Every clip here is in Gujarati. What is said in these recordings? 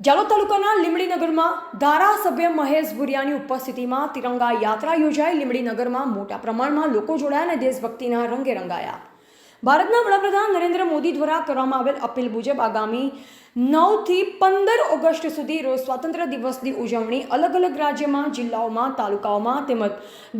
જાલોદ તાલુકાના લીંબડી નગરમાં ધારાસભ્ય મહેશ ભુરિયાની ઉપસ્થિતિમાં તિરંગા યાત્રા યોજાઈ। લીંબડી નગરમાં મોટા પ્રમાણમાં લોકો જોડાયા અને દેશભક્તિના રંગે રંગાયા। ભારતના વડાપ્રધાન નરેન્દ્ર મોદી દ્વારા કરવામાં આવેલ અપીલ મુજબ આગામી 9 થી 15 ઓગસ્ટ સુધી રોજ સ્વાતંત્ર્ય દિવસની ઉજવણી અલગ અલગ રાજ્યમાં, જિલ્લાઓમાં, તાલુકાઓમાં તેમજ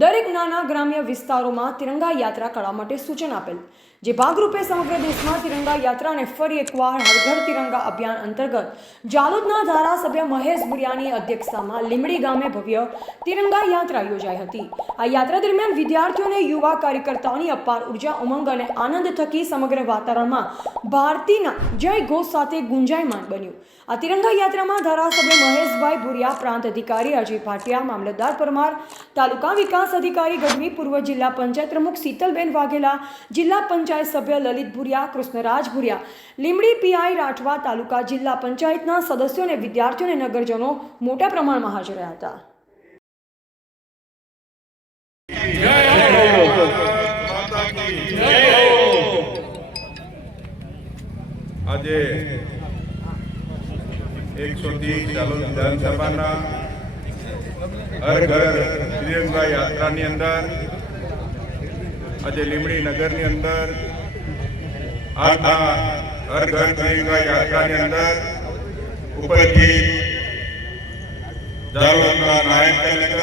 દરેક નાના ગ્રામ્ય વિસ્તારોમાં તિરંગા યાત્રા કરવા માટે સૂચન આપેલ। જે ભાગરૂપે સમગ્ર દેશમાં તિરંગા યાત્રાને ફરી એકવાર હર ઘર તિરંગા અભિયાન અંતર્ગત જાલોદના ધારાસભ્ય મહેશ ભુરિયાની અધ્યક્ષતામાં લીંબડી ગામે ભવ્ય તિરંગા યાત્રા યોજાઈ હતી। આ યાત્રા દરમિયાન વિદ્યાર્થીઓ અને યુવા કાર્યકર્તાઓની અપાર ઉર્જા, ઉમંગ અને આનંદ થકી સમગ્ર વાતાવરણમાં ભારતીના જય ઘોષ સાથે ગુંજાયમાન બન્યું। આ તિરંગા યાત્રામાં ધારાસભ્ય મહેશભાઈ ભુરિયા, પ્રાંત અધિકારી અજય ભાટિયા, મામલતદાર પરમાર, તાલુકા વિકાસ અધિકારી ગઢવી, પૂર્વ જિલ્લા પંચાયત પ્રમુખ શીતલબેન વાઘેલા, જિલ્લા પંચાયત સભ્ય લલિત ભુરિયા, કૃષ્ણરાજ ભુરિયા, લીંબડી પીઆઈ રાઠવા, તાલુકા જિલ્લા પંચાયતના સદસ્યો અને વિદ્યાર્થીઓ અને નગરજનો મોટા પ્રમાણમાં હાજર રહ્યા હતા। આજે 130 જાલોદ વિધાનસભાના હર ઘર તિરંગા યાત્રાની અંદર આજે લીંબડી નગરની અંદર આ હર ઘર તિરંગા યાત્રાની અંદર ઉપસ્થિત જાલોદના નાયબ કલેક્ટર,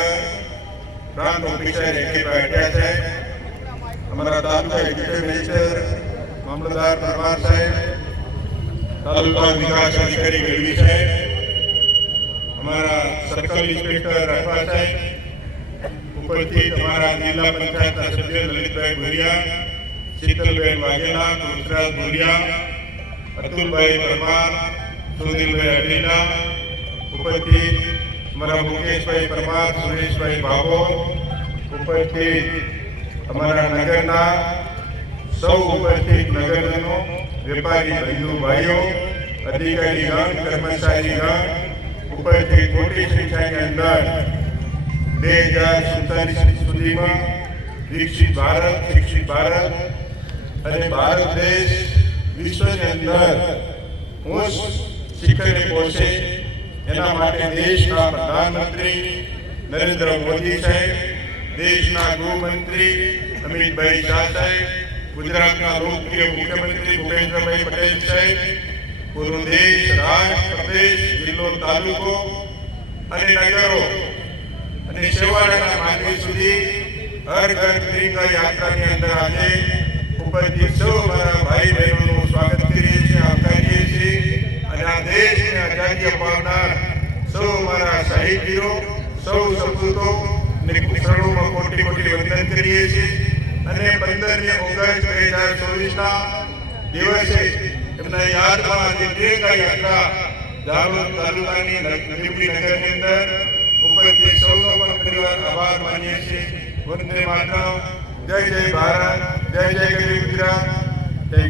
પ્રાંત ઓફિસર એકે બેઠ્યા છે, અમારા તાલુકા એક્ઝિક્યુટિવ મેનેજર મામલતદાર પરમાર સાહેબ, તાલુકા વિકાસ અધિકારી ગઢવી સાહેબ, અમારા સર્કલ ઇન્સ્પેક્ટર રાઠવા સાહેબ, ઉપસ્થિત અમારા જિલ્લા પંચાયતના સભ્ય લલિતભાઈ ભુરિયા, શીતલબેન વાઘેલા, કૃષ્ણરાજ ભુરિયા, અતુલભાઈ પરમાર, સુનિલભાઈ અઢીલા, ઉપસ્થિત અમારા મુકેશભાઈ પરમાર, સુરેશભાઈ બાબો, ઉપસ્થિત અમારા નગરના સૌ ઉપસ્થિત નગરજનો, વેપારી બંધુ ભાઈઓ, અધિકારીગણ, કર્મચારીગણ, ઉપસ્થિત મોટી સંખ્યાની અંદર 2047 સુધીમાં વિકસિત ભારત, શિક્ષિત ભારત અને ભારત દેશ વિશ્વની અંદર ઉચ્ચ શિખરે પહોંચે એના માટે દેશના પ્રધાનમંત્રી નરેન્દ્ર મોદી સાહેબ, દેશના ગૃહમંત્રી અમિતભાઈ શાહ સાહેબ, ગુજરાતના લોકપ્રિય મુખ્યમંત્રી ભૂપેન્દ્રભાઈ પટેલ સાહેબ, પૂરો દેશ, રાષ્ટ્ર, પ્રદેશ, જિલ્લો, તાલુકો અને નગરો અને છેવાડાના માનવી સુધી હર ઘર તિરંગા યાત્રાની અંદર આજે ઉપસ્થિત સૌ અમારા ભાઈ બહેનોનું સ્વાગત કરીએ છીએ, આવકારીએ છીએ અને આ દેશને આઝાદી અપાવનાર સૌ અમારા શહીદ વીરો, સૌ સપૂતો અને કુશળોમાં કોટી કોટી વંદન કરીએ છીએ અને 15મી ઓગસ્ટ 2024ના દિવસે એમના યાદમાં આજે તિરંગા યાત્રા જાલોદ તાલુકાની લીંબડી નગરની અંદર ઉપસ્થિત સૌનો પણ પરિવાર આભાર માનીએ છીએ। વંદે માતરમ, જય જય ભારત, જય જય ગરીબ ગુજરાત, જય